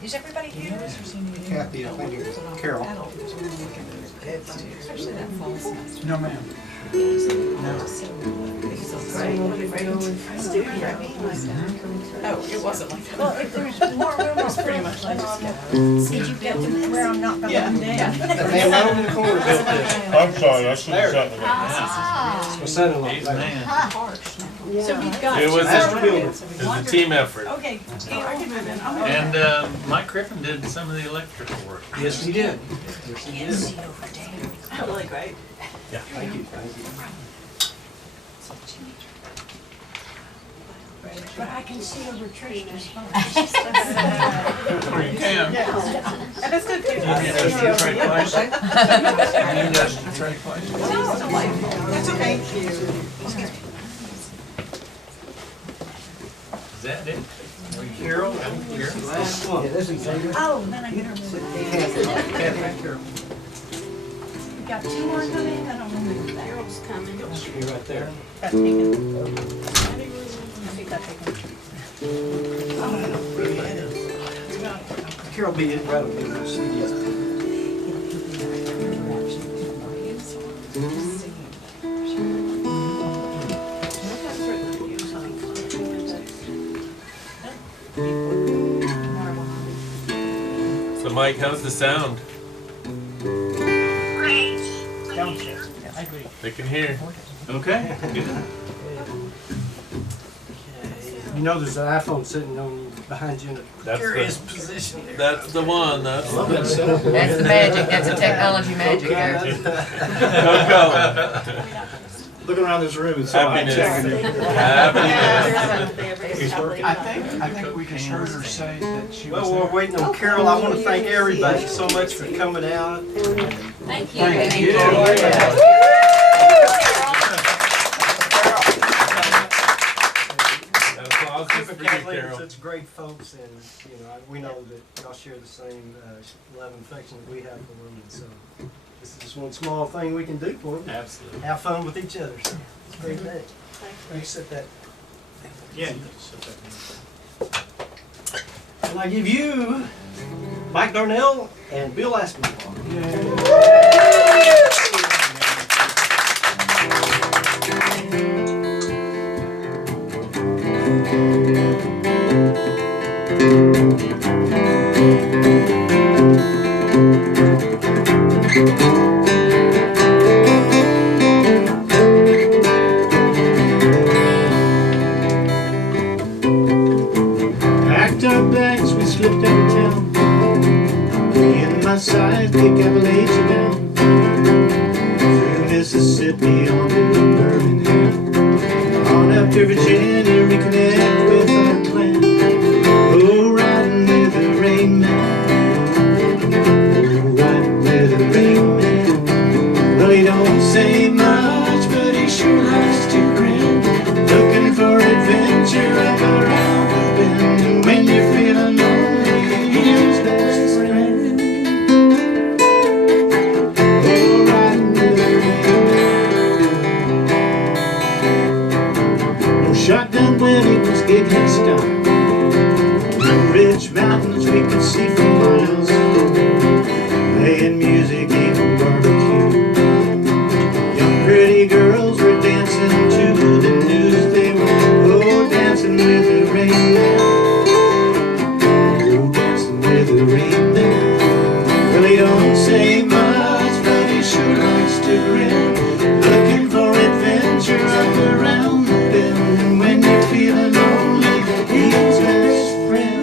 Is everybody here? Kathy, I think it's Carol. No, ma'am. Oh, it wasn't like that. Well, if there's more room, it's pretty much like did you get to where I'm not going to be That man right over in the corner built this. I'm sorry, I should have shut it down. My son-in-law. So we've got. It was a team effort. Okay, And Mike Griffin did some of the electrical work. Yes, he did. Yes, he did. Really great. Yeah, thank you, thank you. But I can see over Trish just fine. You can. And it's good. That's okay. Is that it? Carol? Last one. Yeah, this is Xavier. Oh, then I get her. Kathy, Carol. We got two more coming. I don't remember that. Carol's coming. Should be right there. Got taken. I think got taken. Carol be it rather than the CDs. So Mike, how's the sound? They can hear. Okay, good. You know there's an iPhone sitting on behind you in a precarious position there. That's the one. That's the That's the magic. That's the technology magic there. Go. Looking around this room, it's so Happiness. Happiness. He's working. I think we just heard her say that she was Well, we're waiting on Carol. I want to thank everybody so much for coming out. Thank you. Thank you. For Kathleen, such great folks, and we know that y'all share the same love and affection that we have for them, and so this is just one small thing we can do for them. Absolutely. Have fun with each other. So it's a great day. You set that. Yeah. And I give you Mike Darnell and Bill Aspinwall. Packed our bags, we slipped out of town. Me and my sidekick Appalachia bound. Through Mississippi on to Birmingham. On up to Virginia, reconnect with our clan. Oh, riding with the rain man. Oh, riding with the rain man. Well, he don't say much, but he sure likes to grin. Looking for adventure up around the bend. And when you're feeling lonely, he's best friend. Oh, riding with the rain man. No shotgun wedding was giggling style. No ridge mountains we could see for miles. Playing music, eating barbecue. Young pretty girls were dancing to the news. They were dancing with the rain man. Oh, dancing with the rain man. Well, he don't say much, but he sure likes to grin. Looking for adventure up around the bend. And when you're feeling lonely, he's best friend.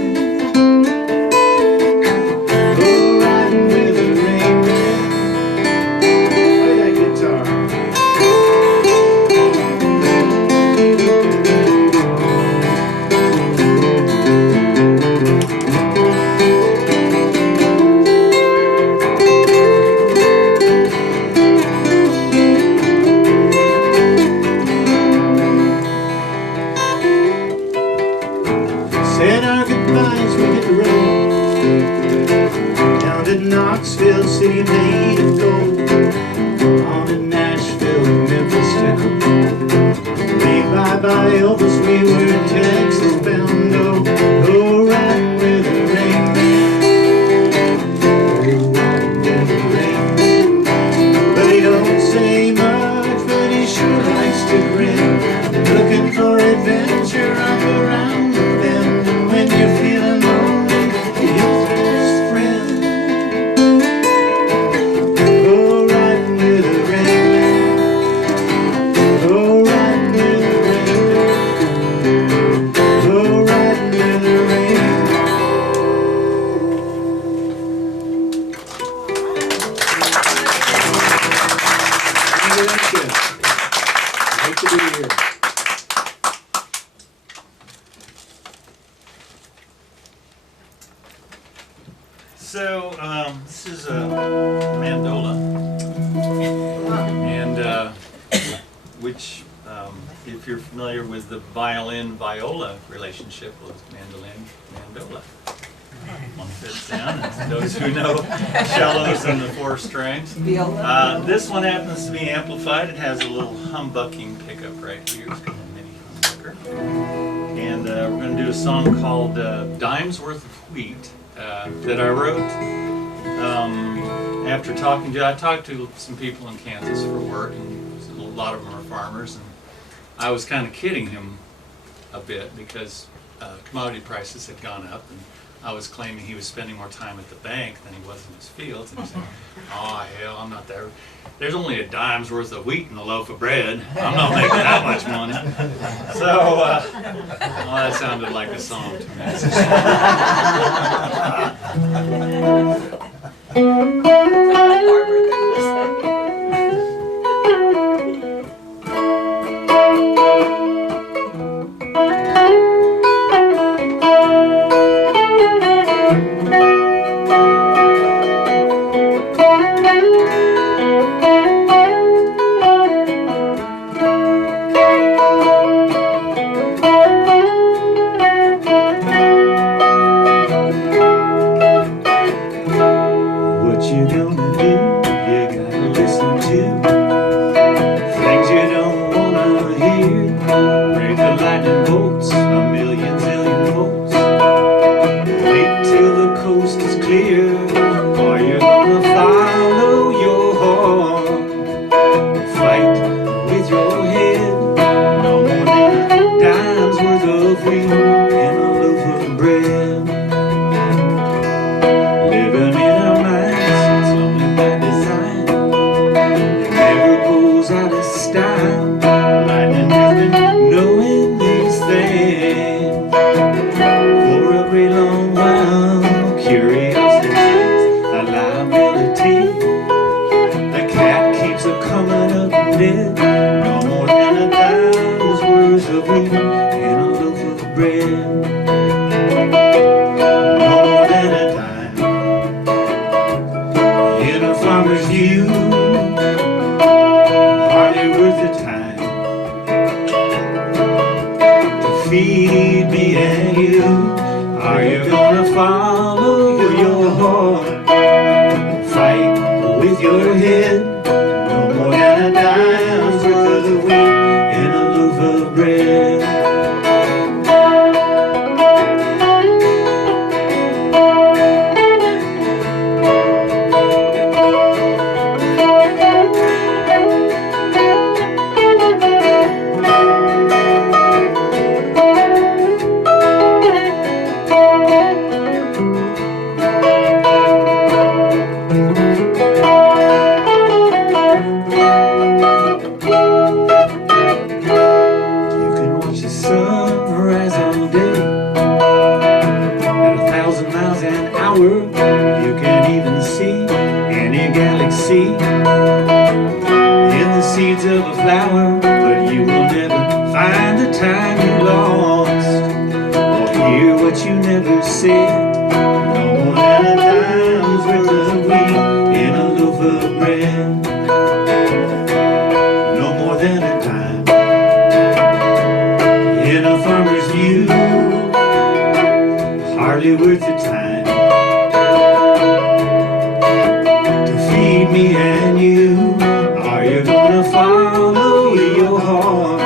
by Elvis, we were in Texas bound. Oh, go right with the rain man. Go right with the rain man. But he don't say much, but he sure likes to grin. Looking for adventure up around the bend. And when you're feeling lonely, he's your best friend. Go right with the rain man. Go right with the rain man. Go right with the rain man. Thank you. Great to be here. So, this is a mandola, and which, if you're familiar with the violin-viola relationship with mandolin, mandola. One fits down, and those who know cellos and the four strings. This one happens to be amplified. It has a little humbucking pickup right here. It's got a mini humbucker. And we're going to do a song called Dime's Worth of Wheat that I wrote after talking to, I talked to some people in Kansas for work, and a lot of them are farmers, and I was kind of kidding him a bit because commodity prices had gone up, and I was claiming he was spending more time at the bank than he was in his fields, and he said, "Oh hell, I'm not there. There's only a dime's worth of wheat in a loaf of bread. I'm not making that much money." So, well, that sounded like a song to What you gonna do? You gotta listen to things you don't wanna hear. Break the lightning bolts, a million zillion volts. Wait till the coast is clear, or you're gonna follow your heart. Fight with your head, no more than a dime's worth of wheat and a loaf of bread. Living in a mind's only by design. It never goes out of style. Lightning has been knowing these things for a great long while. Curiosity's a liability. The cat keeps a coming up dead. No more than a dime's worth of wheat and a loaf of bread. No more than a dime in a farmer's view, hardly worth the time to feed me and you. Are you gonna follow your heart? Fight with your head, no more than a dime's worth of wheat and a loaf of bread. You can even see any galaxy in the seeds of a flower, but you will never find the time you lost or hear what you never said. No more than a dime's worth of wheat in a loaf of bread. No more than a dime in a farmer's view, hardly worth the time me and you. Are you gonna follow your heart?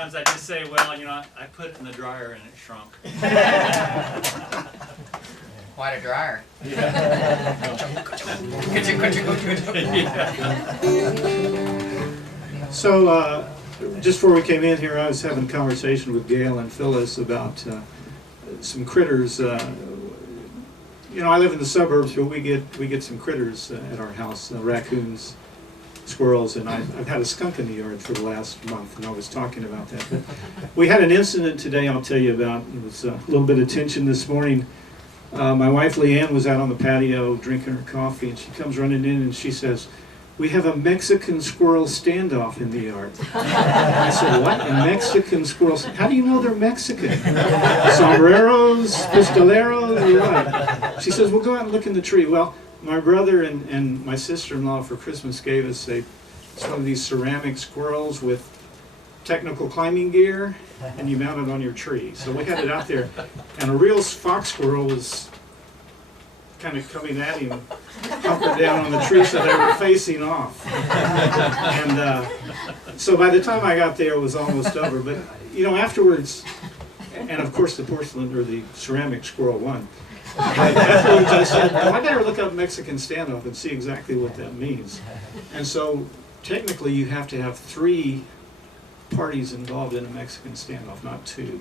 sometimes I just say, well, you know, I put it in the dryer and it shrunk. Quite a dryer. So, just before we came in here, I was having a conversation with Gail and Phyllis about some critters. You know, I live in the suburbs, but we get some critters at our house, raccoons, squirrels, and I've had a skunk in the yard for the last month, and I was talking about that. But we had an incident today I'll tell you about. It was a little bit of tension this morning. My wife Leanne was out on the patio drinking her coffee, and she comes running in and she says, "We have a Mexican squirrel standoff in the yard." I said, "What? A Mexican squirrel? How do you know they're Mexican? Sombreros, pistoleros, or what?" She says, "We'll go out and look in the tree." Well, my brother and my sister-in-law for Christmas gave us one of these ceramic squirrels with technical climbing gear, and you mount it on your tree. So we had it out there, and a real fox squirrel was kind of coming at him, hunkered down on the tree, so they were facing off. And so by the time I got there, it was almost over. But you know, afterwards, and of course the porcelain or the ceramic squirrel won. But afterwards, I said, "Oh, I better look up Mexican standoff and see exactly what that means." And so, technically, you have to have 3 parties involved in a Mexican standoff, not 2.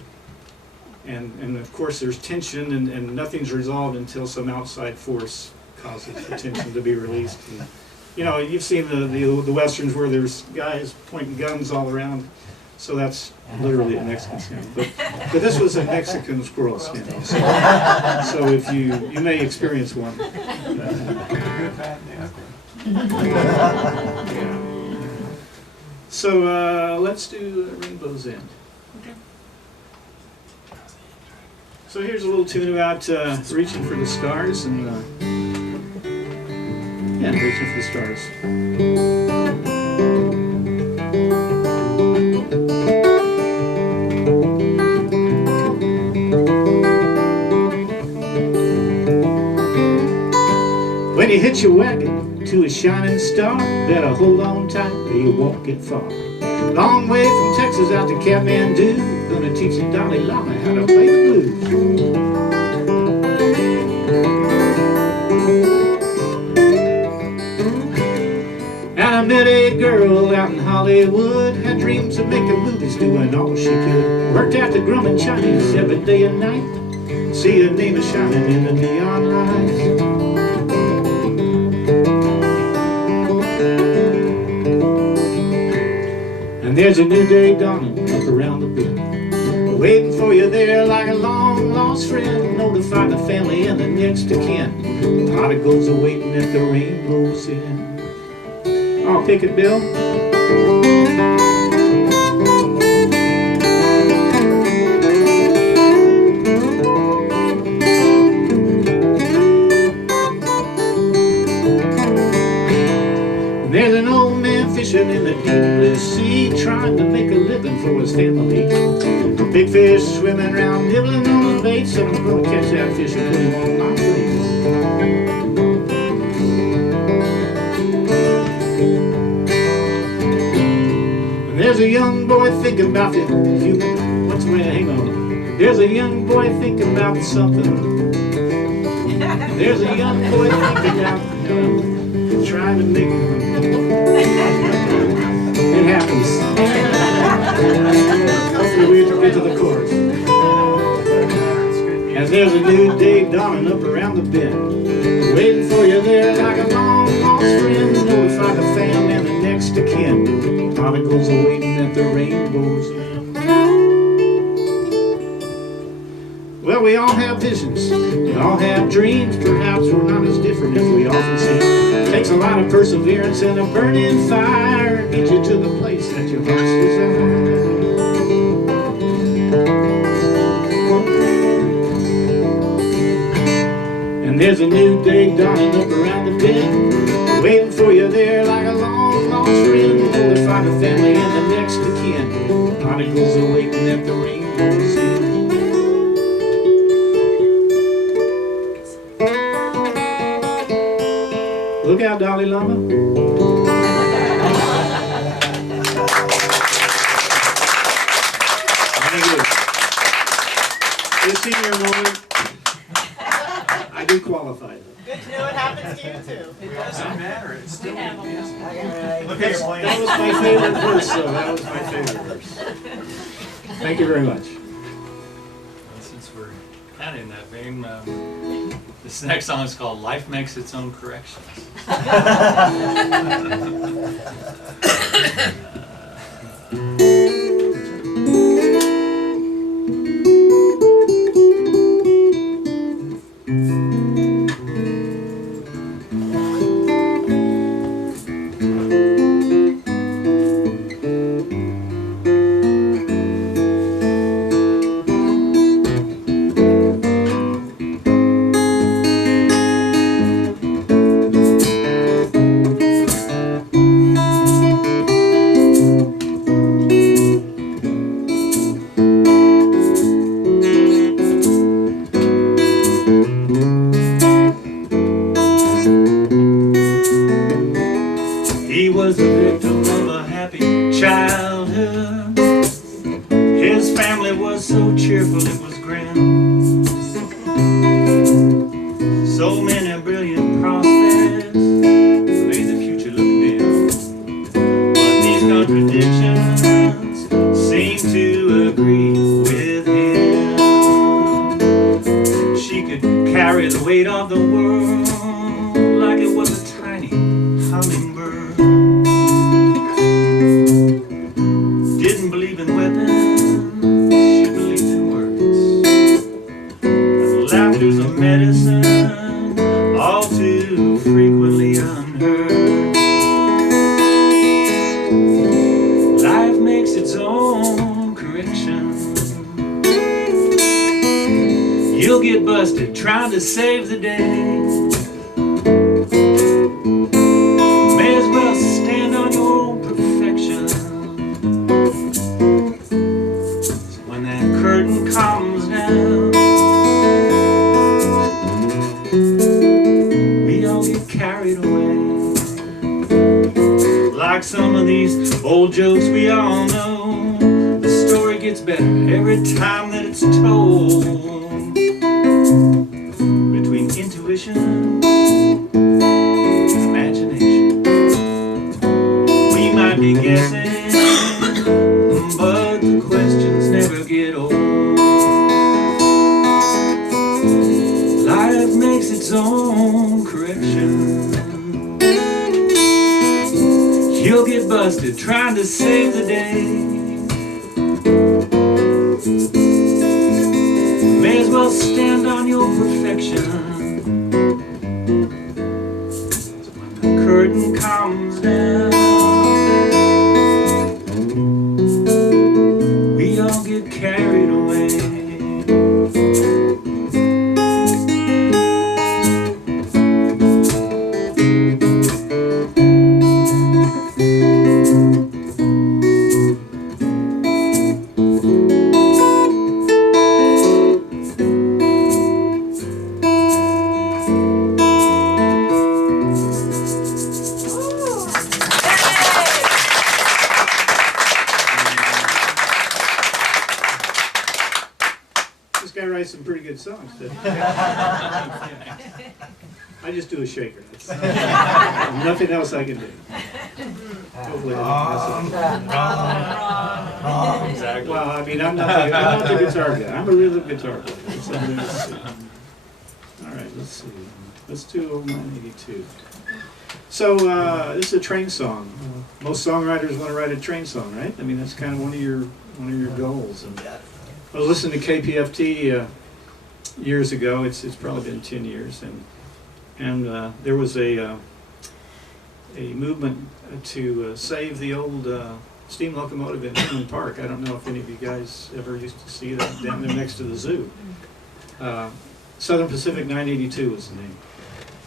And of course there's tension and nothing's resolved until some outside force causes the tension to be released. And, you know, you've seen the westerns where there's guys pointing guns all around, so that's literally a Mexican standoff. But this was a Mexican squirrel standoff. So if you may experience one. Good, bad, and ugly. Yeah. So let's do Rainbow's End. So here's a little tune about reaching for the stars and yeah, reaching for the stars. When you hitch your wagon to a shining star, better hold on tight or you won't get far. Long way from Texas out to Kathmandu, gonna teach the Dalai Lama how to play the blues. And I met a girl out in Hollywood, had dreams of making movies, doing all she could. Worked at the Grumman Chinese every day and night, see her name is shining in the neon lights. And there's a new day dawning up around the bend, waiting for you there like a long lost friend. Notify the family and the next of kin, prodigals are waiting at the rainbow's end. I'll pick it, Bill. There's an old man fishing in the deep blue sea, trying to make a living for his family. Big fish swimming around, nibbling on the bait, so I'm gonna catch that fish and put him on my plate. And there's a young boy thinking about the human. What's the way? Hang on. There's a young boy thinking about something. There's a young boy thinking about trying to make it happens. Hopefully we get to the chorus. As there's a new day dawning up around the bend, waiting for you there like a long lost friend. Notify the fam and the next of kin, prodigals are waiting at the rainbow's end. Well, we all have visions, we all have dreams. Perhaps we're not as different as we often seem. Takes a lot of perseverance and a burning fire to get you to the place that your heart's desire. And there's a new day dawning up around the bend, waiting for you there like a long lost friend. Notify the family and the next of kin, prodigals are waiting at the rainbow's end. Look out, Dalai Lama. senior moment. I do qualify though. Good to know it happens to you too. It doesn't matter, it's still We have in them. business. Look at your plan. That was my favorite verse, though. That was my favorite verse. Thank you very much. Well, since we're kind of in that vein, this next song is called Life Makes Its Own Corrections. He was a victim of a happy childhood. His family was so cheerful it was grim. So many brilliant prospects made the future look dim. But these contradictions seem to agree with him. She could carry the weight of the world like it was a tiny hummingbird. Didn't believe in weapons, she believed in words. And laughter's a medicine, all too frequently unheard. Life makes its own correction. You'll get busted trying to save the day. May as well stand on your own perfection. So when that curtain comes down, we all get carried away. Like some of these old jokes we all know, the story gets better every time that it's told. Between intuition and imagination, we might be guessing, but the questions never get old. Life makes its own correction. You'll get busted trying to save the day. May as well stand on your perfection. So when the curtain comes down, we all get carried away. This guy writes some pretty good songs. I just do a shaker. That's nothing else I can do. Hopefully I don't mess up. Exactly. Well, I mean, I'm not the guitar guy. I'm a rhythm guitar player. So let's see. All right, let's see. Let's do 982. So this is a train song. Most songwriters want to write a train song, right? I mean, that's kind of one of your goals. And I was listening to KPFT years ago. It's probably been 10 years, and there was a movement to save the old steam locomotive in Highland Park. I don't know if any of you guys ever used to see that down there next to the zoo. Southern Pacific 982 was the name.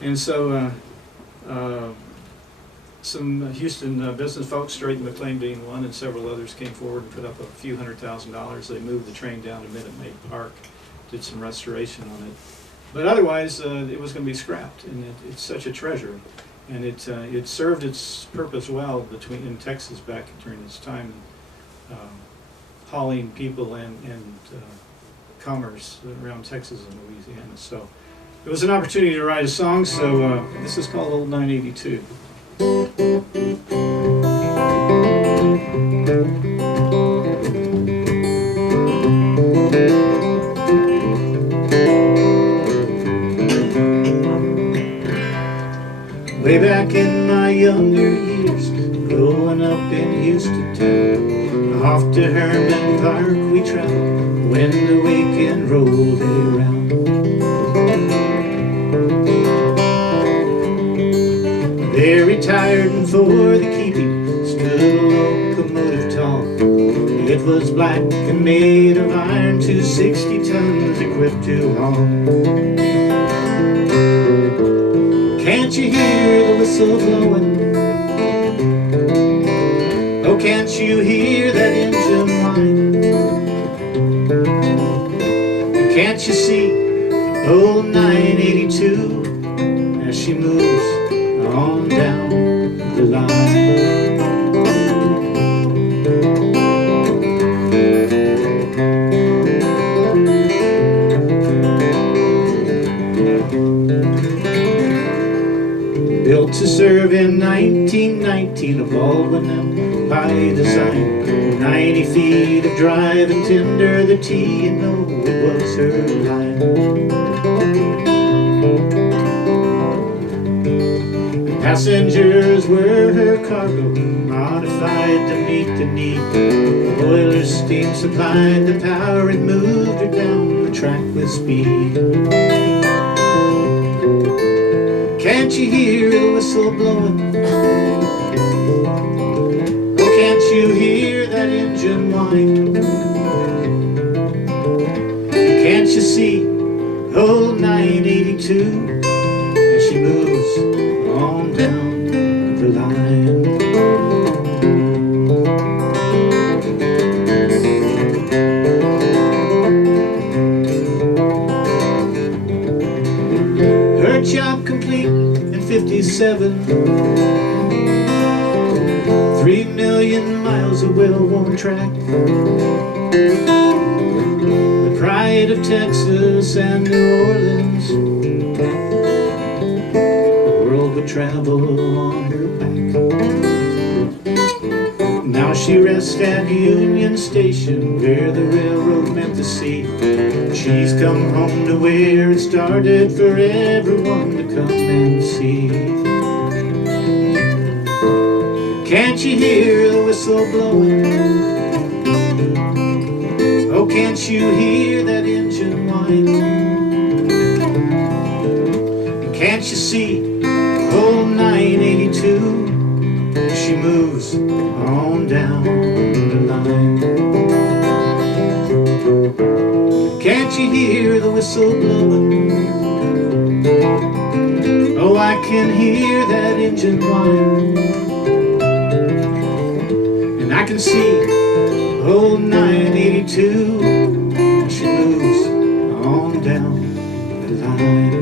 And so some Houston business folks, Straight and McLean being one, and several others came forward and put up a few $100,000. They moved the train down to Minute Maid Park, did some restoration on it. But otherwise, it was going to be scrapped, and it's such a treasure. And it served its purpose well in Texas back during its time, hauling people and commerce around Texas and Louisiana. So it was an opportunity to write a song, so this is called Old 982. Way back in my younger years, growing up in Houston town, off to Herman Park we traveled when the weekend rolled around. There retired and for the keeping stood a locomotive tall. It was black and made of iron, 260 tons equipped to haul. Can't you hear the whistle blowing? Oh, can't you hear that engine whine? Can't you see old 982 as she moves on down the line? Built to serve in 1919, a Baldwin M by design. 90 feet of drive and tender, the T, you know it was her line. The passengers were her cargo, modified to meet the need. The boiler's steam supplied the power and moved her down the track with speed. Can't you hear the whistle blowing? Oh, can't you hear that engine whine? Can't you see old 982 as she moves on down the line? Her job complete in 57, 3 million miles of well-worn track. The pride of Texas and New Orleans, the world would travel on her back. Now she rests at Union Station, where the railroad meant to see. She's come home to where it started for everyone to come and see. Can't you hear the whistle blowing? Oh, can't you hear that engine whine? Can't you see old 982? She moves on down the line. Can't you hear the whistle blowing? Oh, I can hear that engine whine. And I can see old 982. She moves on down the line.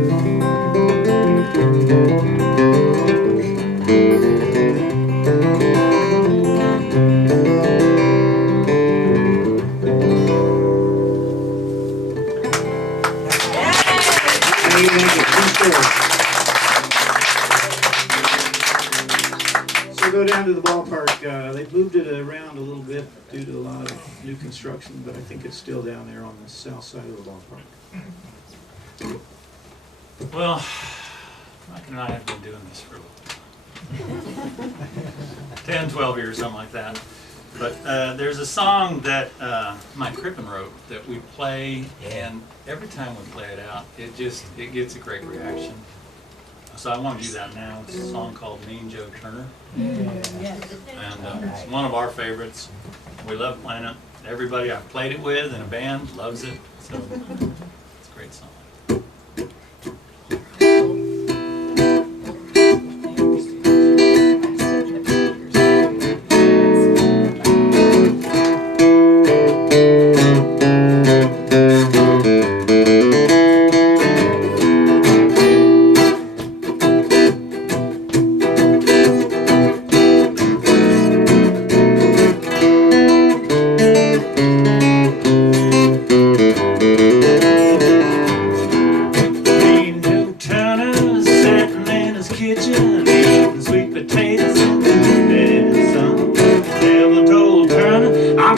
So go down to the ballpark. They moved it around a little bit due to a lot of new construction, but I think it's still down there on the south side of the ballpark. Well, Mike and I have been doing this for a while. 10, 12 years, something like that. But there's a song that Mike Crippen wrote that we play, and every time we play it out, it gets a great reaction. So I want to do that now. It's a song called Mean Joe Turner. And it's one of our favorites. We love playing it. Everybody I've played it with in a band loves it. So it's a great song.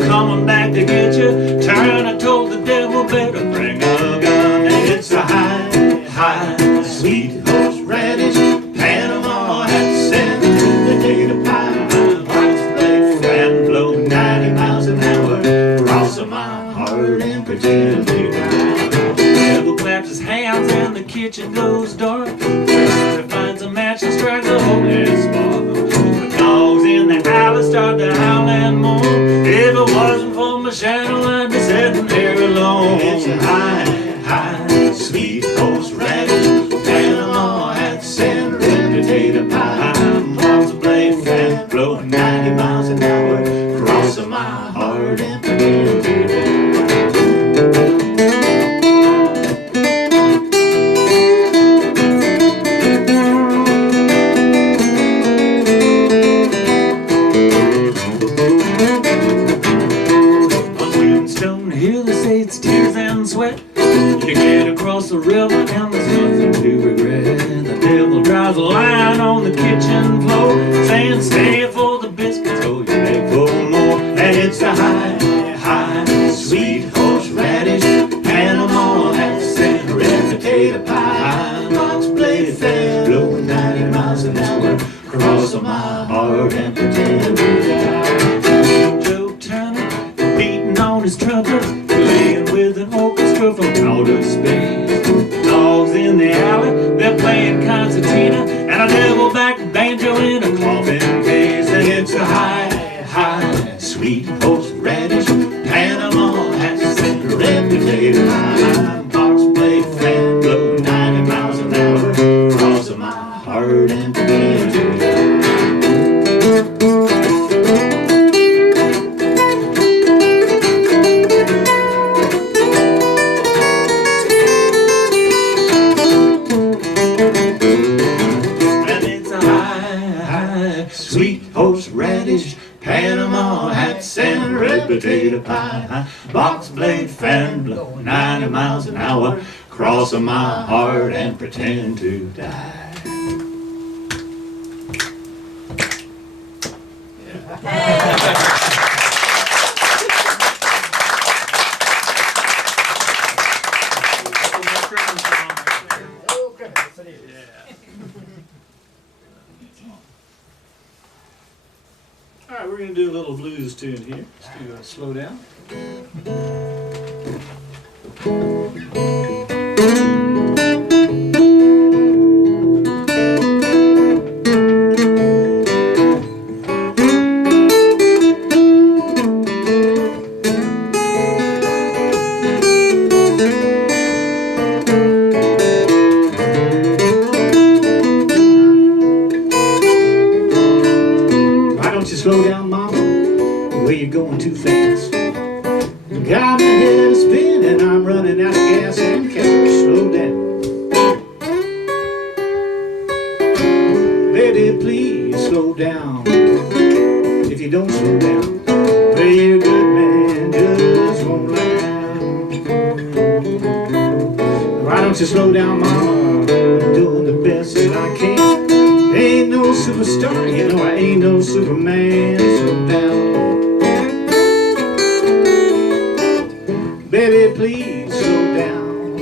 coming back to get you. Turn, I told the devil, better bring a gun. And it's a high, sweet horseradish, Panama hat, and potato pie. Hearts play flat, blow 90 miles an hour, crossing my heart and pretend to die. Devil claps his hands and the kitchen goes dark. He finds a match and strikes a hole in his spark. The dogs in the alley start to howl and moan. If it wasn't for my shadow, I'd be sitting here alone. It's a high, sweet horseradish, Panama hat, and red potato pie. Mom's a blade fan, blowing 90 miles an hour, crossing my heart and pretend to die. It's tears and sweat. You get across the river and there's nothing to regret. The devil draws a line on the kitchen floor, saying stay for the biscuits, oh you beg for more. And it's a high, sweet horseradish, Panama hat, and red potato pie. Box blade fan, blowing 90 miles an hour, crossing my heart and pretend to die. Joe Turner beating on his trumpet, playing with an orchestra from outer space. Dogs in the alley, they're playing concertina, and a devil-back banjo in a coffin case. And it's a high, sweet horseradish, Panama hat, and red potato pie. Box blade fan, blow 90 miles an hour, crossing my heart and pretend to die. Sweet horseradish, Panama hats, and red potato pie. Box blade fan, blow 90 miles an hour, crossing my heart and pretend to die. All right, we're going to do a little blues tune here. Let's do Slow Down. Slow down, mama, the way you're going too fast. Got my head spinning, I'm running out of gas and can't slow down. Baby, please slow down. If you don't slow down, well, you're a good man, just won't last. Why don't you slow down, mama? I'm doing the best that I can. Ain't no superstar, you know I ain't no Superman. Slow down, baby, please slow down.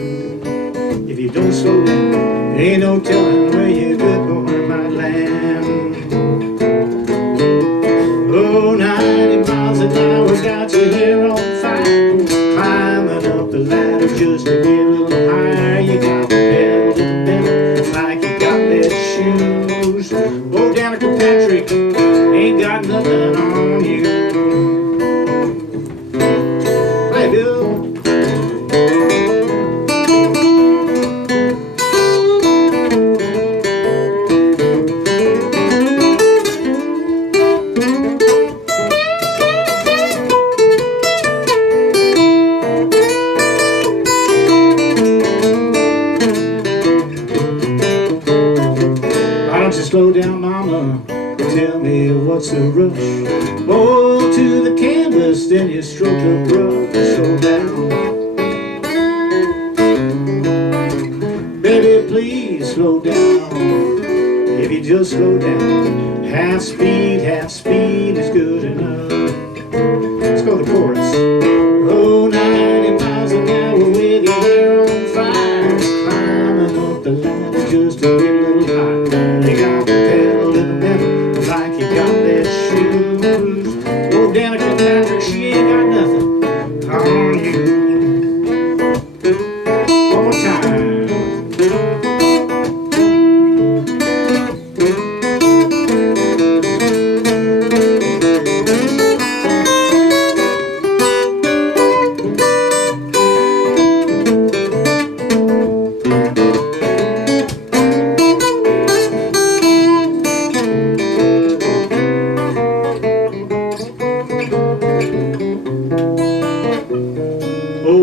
If you don't slow down, ain't no telling where your good boy might land. Oh, 90 miles an hour got your hair on fire, climbing up the ladder just to get a little higher. You got the pedal to the metal like you got lead shoes. Oh, Danica Patrick ain't got nothing on you. Hey, Bill. Slow down, mama, tell me what's the rush. Oh, to the canvas, then you stroke the brush. Slow down, baby, please slow down. If you just slow down, half speed is good enough. Let's go to the chorus.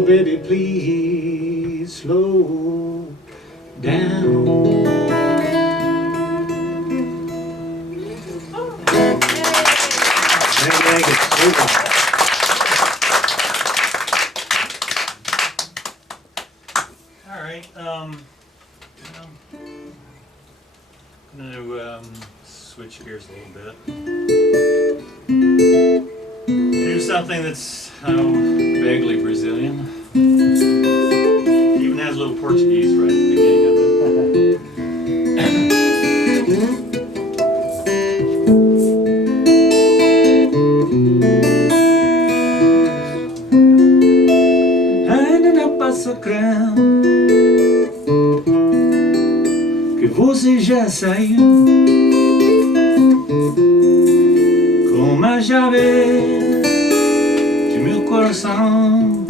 baby, please slow down. All right, I'm gonna switch gears a little bit. Do something that's vaguely Brazilian. Even has a little Portuguese right at the beginning of it. Ainda não passa crão que você já saiu com uma chave de meu coração.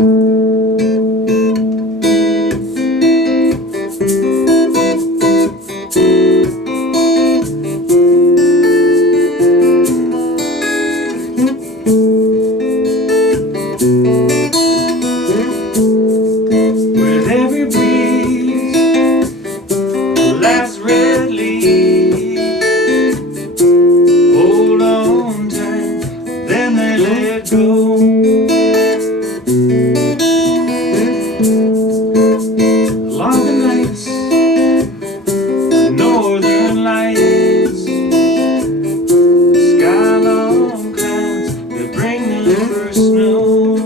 With every breeze, the last red leaf, hold on tight, then they let go. Along the nights, the northern lights, sky long clouds that bring the first snow.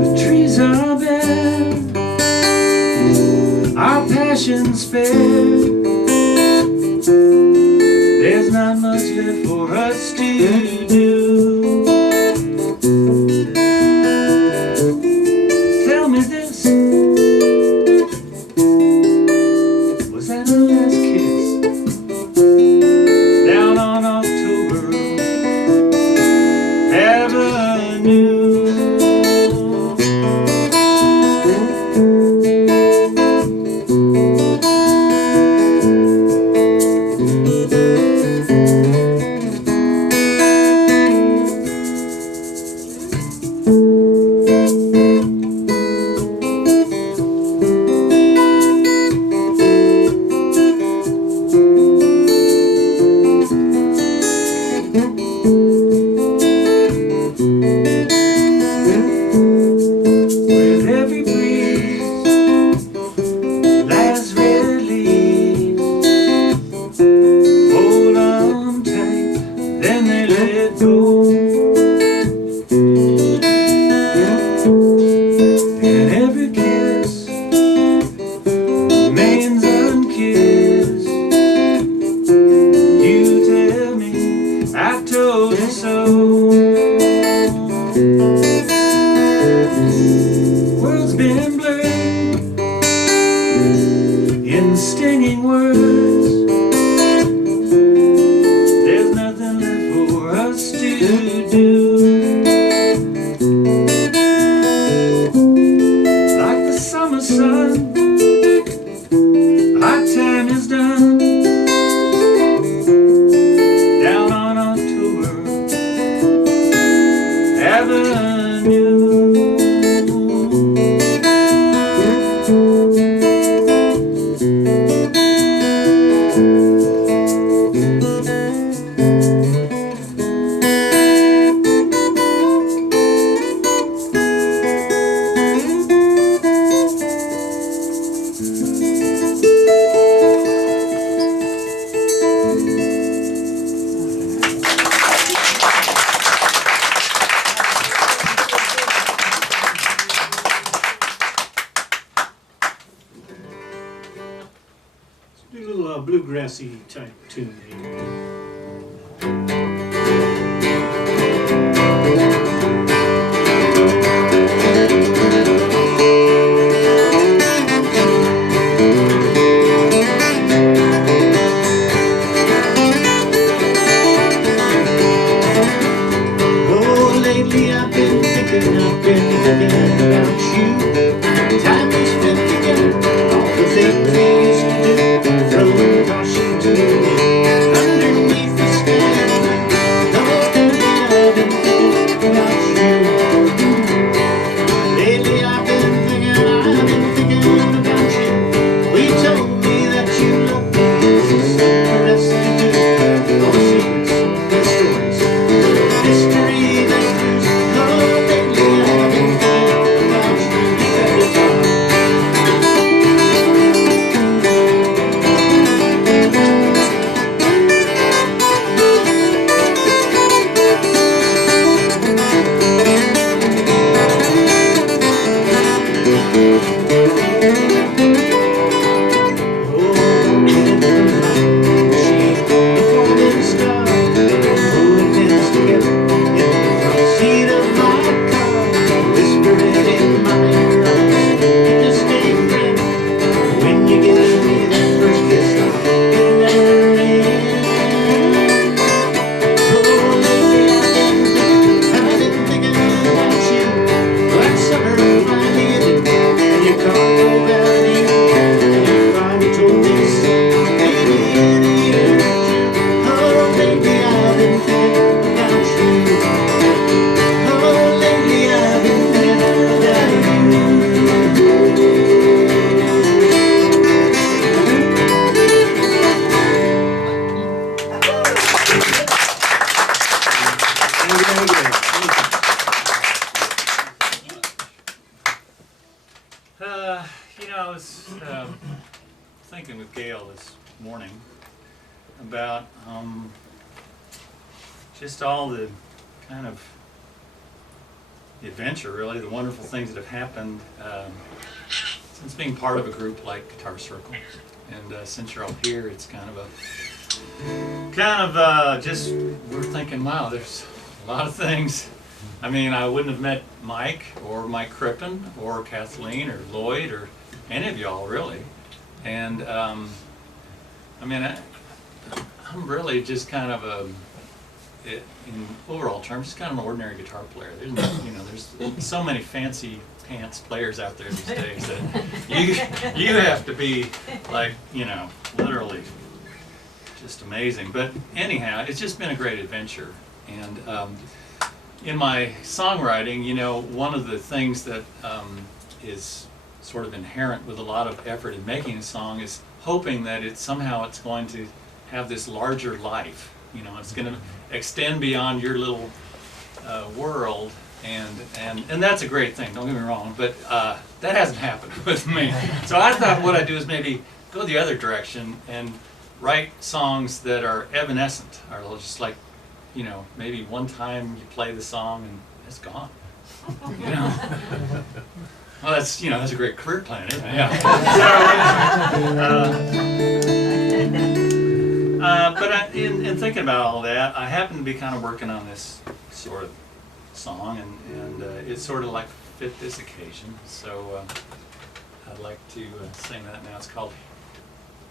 The trees are bare, our passions spare. There's not much left for us to do. Tell me this, was that our last kiss down on October Avenue? With every breeze, last red leaf, hold on tight, then they let go. And every kiss remains unkissed. You tell me I told you so. Words been blurred in stinging words. There's nothing left for us to do. Like the summer sun, our time is done. Down on October Avenue. Do a little bluegrassy type tune here. Oh, lately I've been thinking about you. Time we spent together, all the things we used to do, throwing caution to the wind, under You know, I was thinking with Gail this morning about just all the kind of the adventure, really, the wonderful things that have happened since being part of a group like Guitar Circle. And since you're all here, it's kind of just, we're thinking, wow, there's a lot of things. I mean, I wouldn't have met Mike or Mike Crippen or Kathleen or Lloyd or any of y'all, really. And I mean, I'm really just kind of in overall terms, just kind of an ordinary guitar player. There's, there's so many fancy pants players out there these days that you have to be like, literally just amazing. But anyhow, it's just been a great adventure. And in my songwriting, one of the things that is sort of inherent with a lot of effort in making a song is hoping that it's going to have this larger life. It's going to extend beyond your little world, and that's a great thing, don't get me wrong, but that hasn't happened with me. So I thought what I'd do is maybe go the other direction and write songs that are evanescent, or just like, maybe one time you play the song and it's gone. Well, that's a great career plan, isn't it? Yeah. But in thinking about all that, I happen to be kind of working on this sort of song, and it sort of like fit this occasion. So I'd like to sing that now. It's called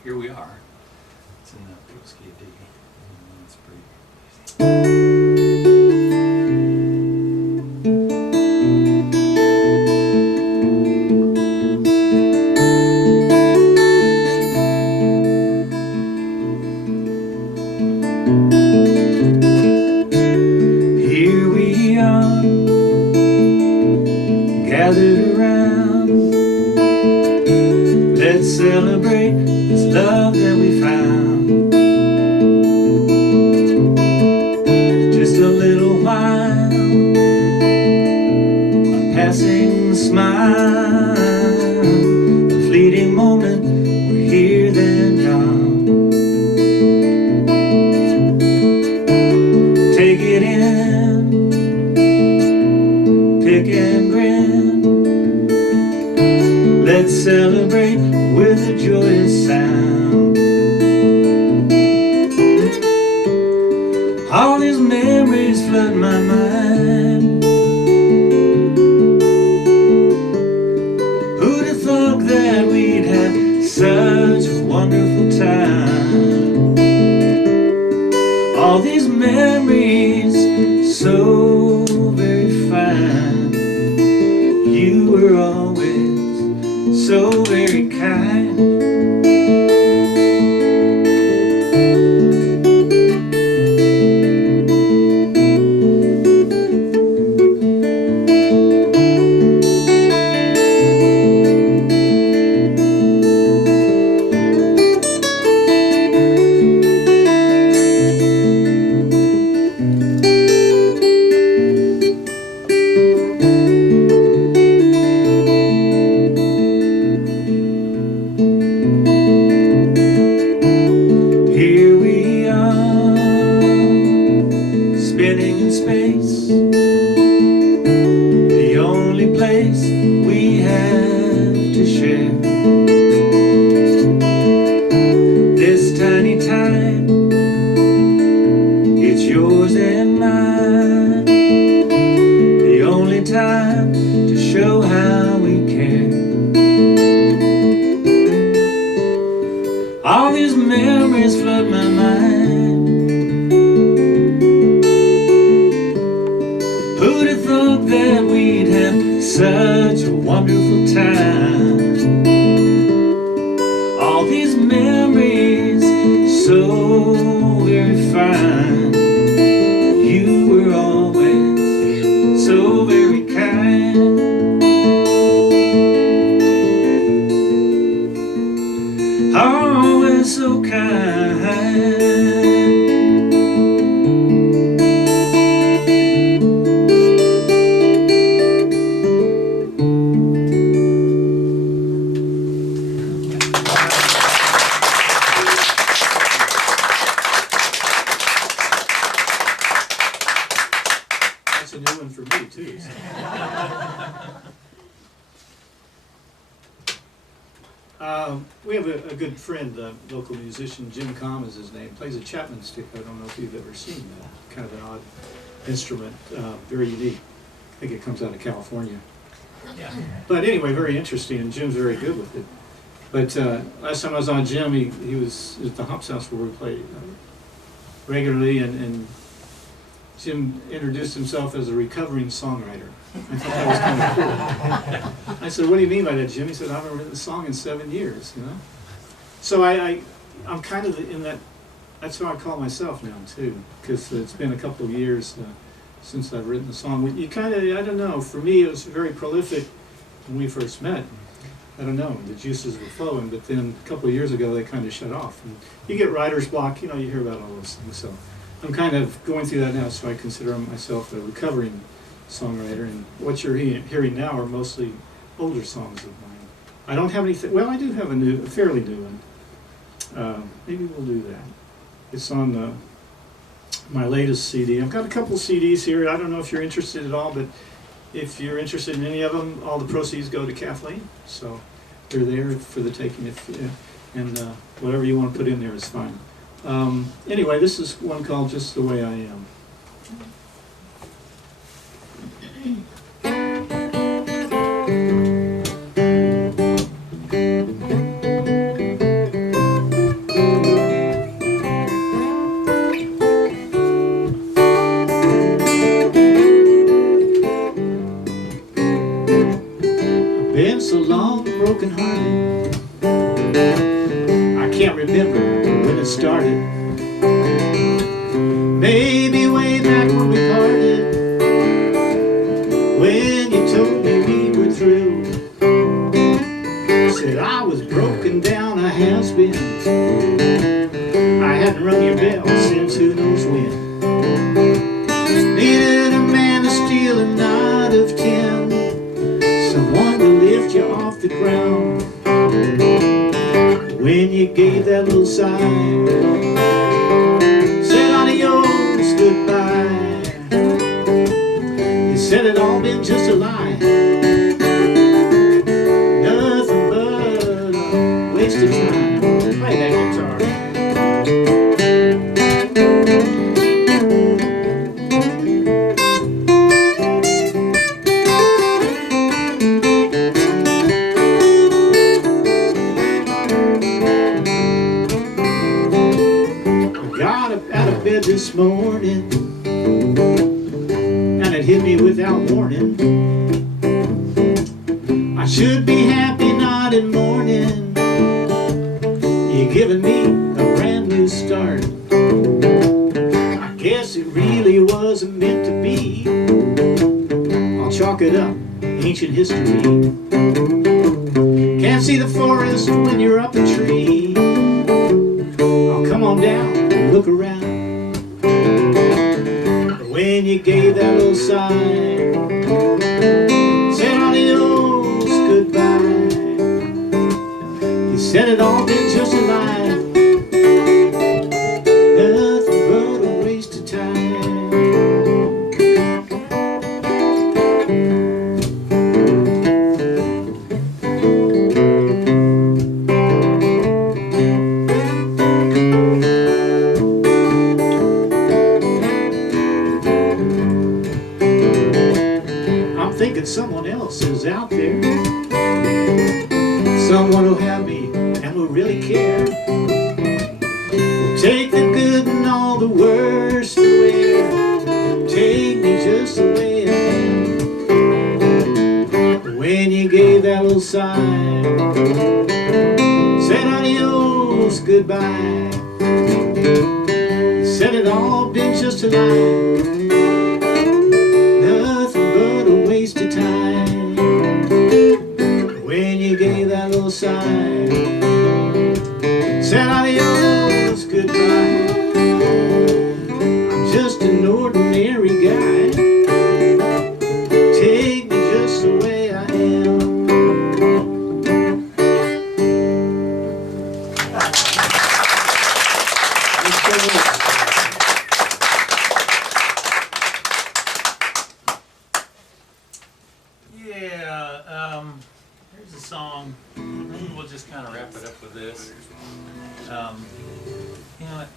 "Here We Are." It's in the People's Key of D. It's pretty easy. Gathered around, let's celebrate this love that we found. Just a little while, a passing smile, a fleeting moment, we're here then gone. Take it in, pick and grin. Let's celebrate with a joyous sound. All these memories flood my mind. Who'd have thought that we'd have such a wonderful time? All these memories so very fine. You were always so very kind. Spinning in space, the only place we have to share. This tiny time, it's yours and mine. The only time to show how we care. All these memories flood my mind. Who'd have thought that we'd have such a wonderful time? All these memories so very fine. You were always so very kind. Always so kind. a new one for me too. So. We have a good friend, local musician, Jim Com is his name, plays a Chapman stick. I don't know if you've ever seen that. Kind of an odd instrument, very unique. I think it comes out of California. Yeah. But anyway, very interesting, and Jim's very good with it. But last time I was on Jim, he was at the Humps House where we play regularly, and Jim introduced himself as a recovering songwriter. I thought that was kind of cool. I said, "What do you mean by that, Jim?" He said, "I haven't written a song in 7 years, you know." So I'm kind of in that. That's how I call myself now too, because it's been a couple of years since I've written a song. You kind of, I don't know. For me, it was very prolific when we first met. I don't know, the juices were flowing, but then a couple of years ago they kind of shut off. And you get writer's block, you know, you hear about all those things. So I'm kind of going through that now, so I consider myself a recovering songwriter. And what you're hearing now are mostly older songs of mine. I don't have anything, well, I do have a fairly new one. Maybe we'll do that. It's on my latest CD. I've got a couple CDs here. I don't know if you're interested at all, but if you're interested in any of them, all the proceeds go to Kathleen. So they're there for the taking. And whatever you want to put in there is fine. Anyway, this is one called Just the Way I Am. Been so long, broken hearted. I can't remember when it started. Maybe way back when we parted, when you told me we were through. Said I was broken down, I has been. I hadn't rung your bell since who knows when. Needed a man to steal a knot of tin, someone to lift you off the ground. When you gave that little sigh, said adios, goodbye. You said it all been just a lie, nothing but a waste of time. Play that guitar. This morning, and it hit me without warning. I should be happy, not in mourning. You're giving me a brand new start. I guess it really wasn't meant to be. I'll chalk it up, ancient history. Can't see the forest when you're up a tree. I'll come on down and look around. When you gave that little sigh, said adios, goodbye. You said it all been just a lie, nothing but a waste of time. Someone else is out there, someone who'll have me and will really care, will take the good and all the worst away, take me just the way I am. When you gave that little sigh, said adios, goodbye. You said it all been just a lie, waste of time. When you gave that little sigh, said adios, goodbye. I'm just an ordinary guy, take me just the way I am. here's a song. Maybe we'll just kind of wrap it up with this. You know, it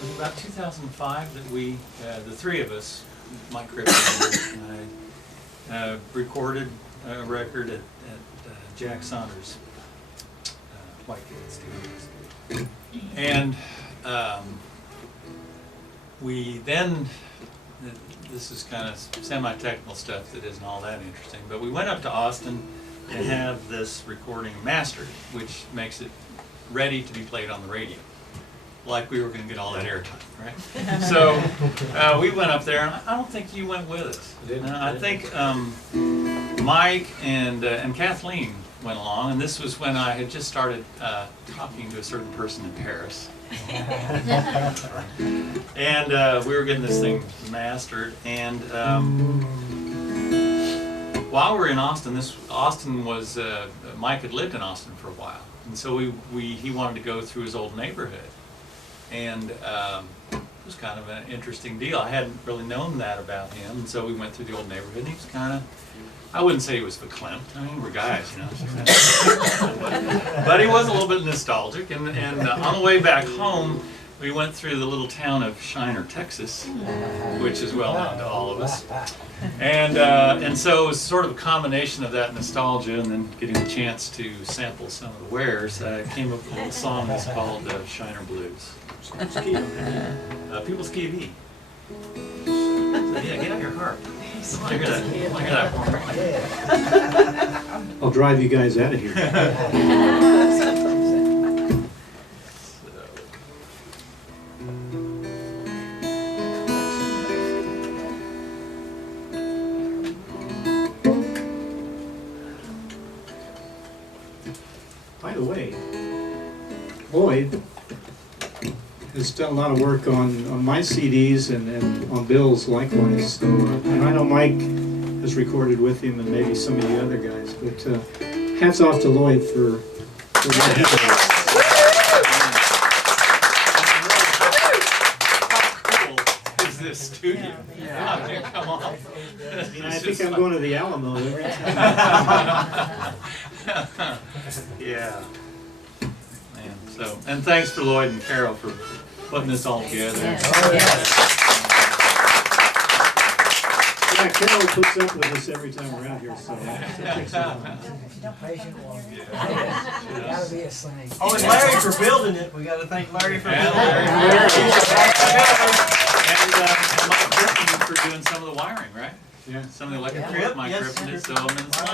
was about 2005 that we, the three of us, Mike Crippen and I, recorded a record at Jack Saunders' White Cat Studios. And we then, this is kind of semi-technical stuff that isn't all that interesting, but we went up to Austin to have this recording mastered, which makes it ready to be played on the radio. Like we were going to get all that airtime, right? So we went up there, and I don't think you went with us. I think Mike and Kathleen went along, and this was when I had just started talking to a certain person in Paris. And we were getting this thing mastered, and while we were in Austin, Austin was, Mike had lived in Austin for a while, and so he wanted to go through his old neighborhood. And it was kind of an interesting deal. I hadn't really known that about him, and so we went through the old neighborhood, and he was kind of, I wouldn't say he was verklempt. I mean, we're guys, you know. But he was a little bit nostalgic, and on the way back home, we went through the little town of Shiner, Texas, which is well known to all of us. And so it was sort of a combination of that nostalgia and then getting a chance to sample some of the wares. I came up with a little song that's called Shiner Blues. People's TV. So yeah, get out your harp. Hear that for me. I'll drive you guys out of here. By the way, Lloyd has done a lot of work on my CDs and on Bill's likewise. So, and I know Mike has recorded with him and maybe some of the other guys. But hats off to Lloyd for what he does. How cool is this studio? Yeah. I mean, come on. I think I'm going to the Alamo every time. Yeah. Man, so, and thanks for Lloyd and Carol for putting this all together. Yeah, Carol puts up with us every time we're out here, so it takes a while. Patient one. Gotta be a saint. Oh, and Larry for building it. We got to thank Larry for building it. And Mike Griffin for doing some of the wiring, right? Yeah. Some of the electric Yep, Mike yes, Griffin did, sir. so I mean, it's fun.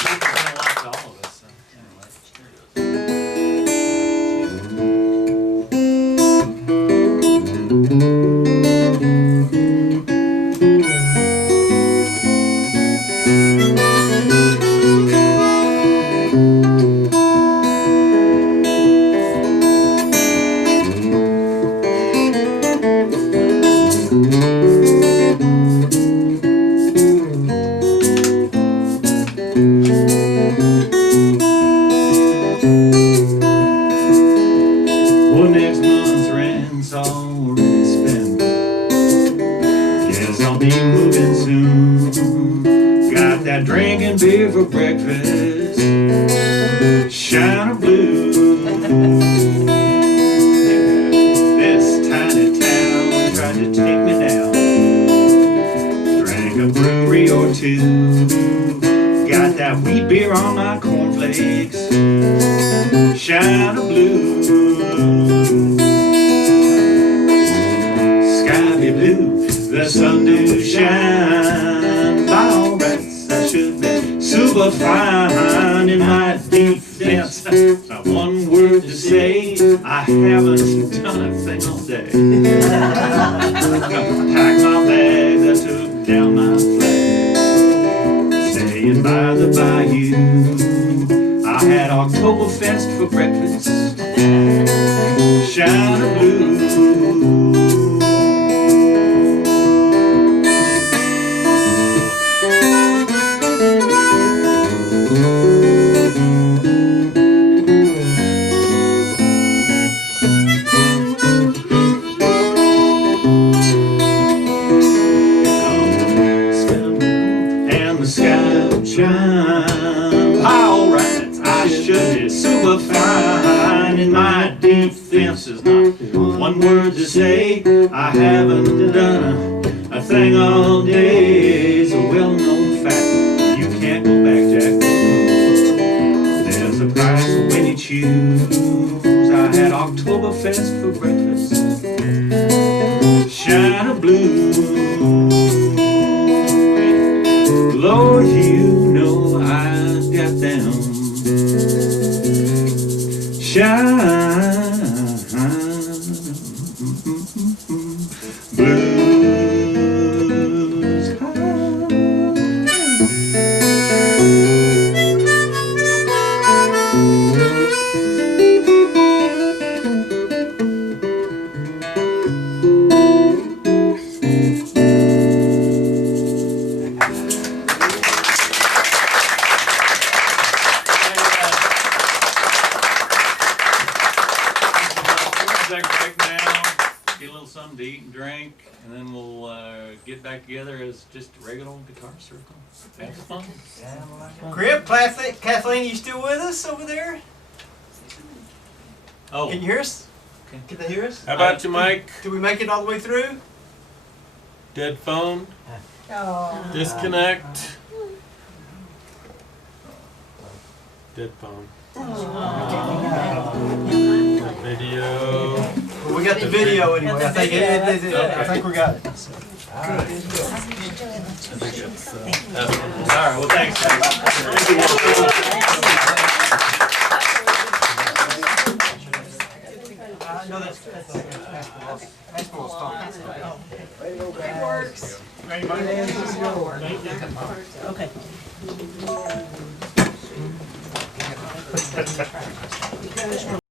It's been a lot to all of us. So anyway, here it Well, next month's rent's already spent. Guess I'll be moving soon. Got that drinking beer for breakfast. Shiner Blue. This tiny town tried to take me down. Drank a brewery or two. Got that wheat beer on my cornflakes. Shiner Blue. Sky be blue, the sun do shine. By all rights, I should be super fine in my defense. Not one word to say, I haven't done a thing all day. Packed my bags, I took down my flag. Staying by the bayou. I had Oktoberfest for breakfast. Shiner Blue. And the sky I haven't done a thing all day. It's a well-known fact. You can't go back, Jack. There's a price for when you choose. I had Oktoberfest for breakfast. Shine of blue. Lord, you know I got them. Shine blues high. Break now, get a little something to eat and drink, and then we'll get back together as just a regular old guitar circle. Have fun. Grip, Kathleen, you still with us over there? Oh, Can you hear us? Okay. Can they hear us? How about you, Mike? Did we make it all the way through? Dead phone, Oh. disconnect. Dead phone. Video. Well, we got the video anyway. I think I think we got it. all right. Well, thanks. No, that's Aspinwall's phone. It works. Okay.